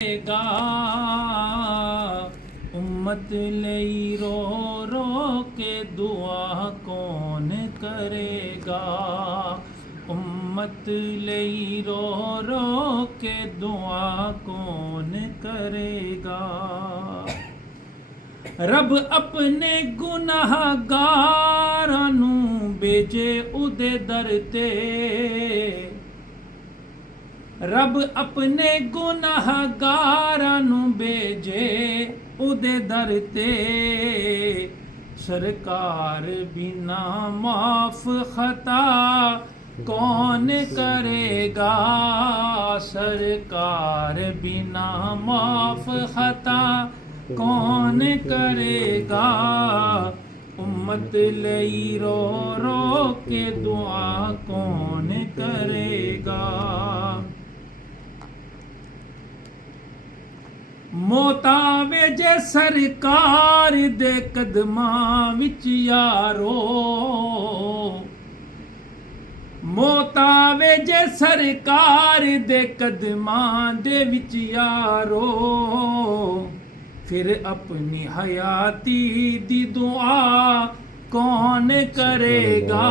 गा उम्मत लई रो रो के दुआ कौन करेगा। उम्मत लई रो रो के दुआ कौन करेगा। रब अपने गुनाहगारां नू भेजे उदे दर ते। रब अपने गुनाहगारां नू भेजे उदे दर ते। सरकार बिना माफ खता कौन करेगा। सरकार बिना माफ खता कौन करेगा। उम्मत लई रो रो के दुआ कौन करेगा। मोतावे जे सरकार दे कदमां विच यारो। मोतावे जे सरकार दे कदमां दे विच यारो। फिर अपनी हयाती दी दुआ कौन करेगा।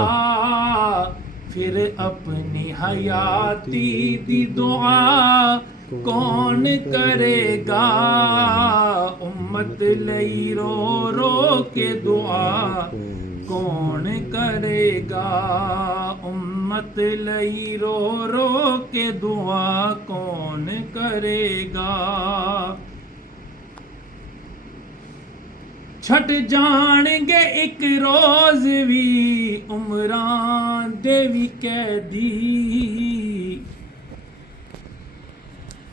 फिर अपनी हयाती दी दुआ कौन करेगा। उम्मत लई रो रो के दुआ कौन करेगा। उम्मत लई रो रो के दुआ कौन करेगा। छट जाणगे एक रोज भी उमरां दे भी कैदी।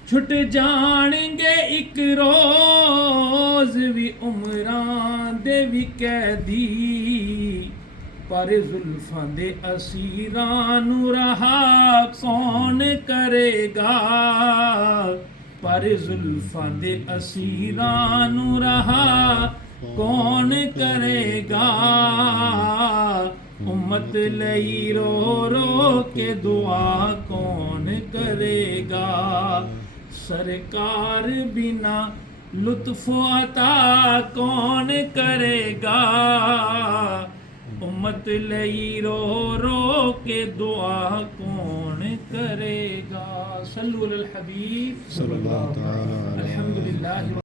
छुट जाणगे एक रोज भी उमरां दे भी कैदी। पर जुल्फां दे असीरां नू रहा कौन करेगा। पर जुल्फां दे असीरां नू रहा कौन करेगा। उम्मत लई रो रो के दुआ कौन करेगा। सरकार बिना लुत्फ़ अता कौन करेगा। उम्मत लई रो रो के दुआ कौन करेगा। सल्लु अलल हबीब सल्लल्लाहु अलैहि वसल्लम। अल्हम्दुलिल्लाह।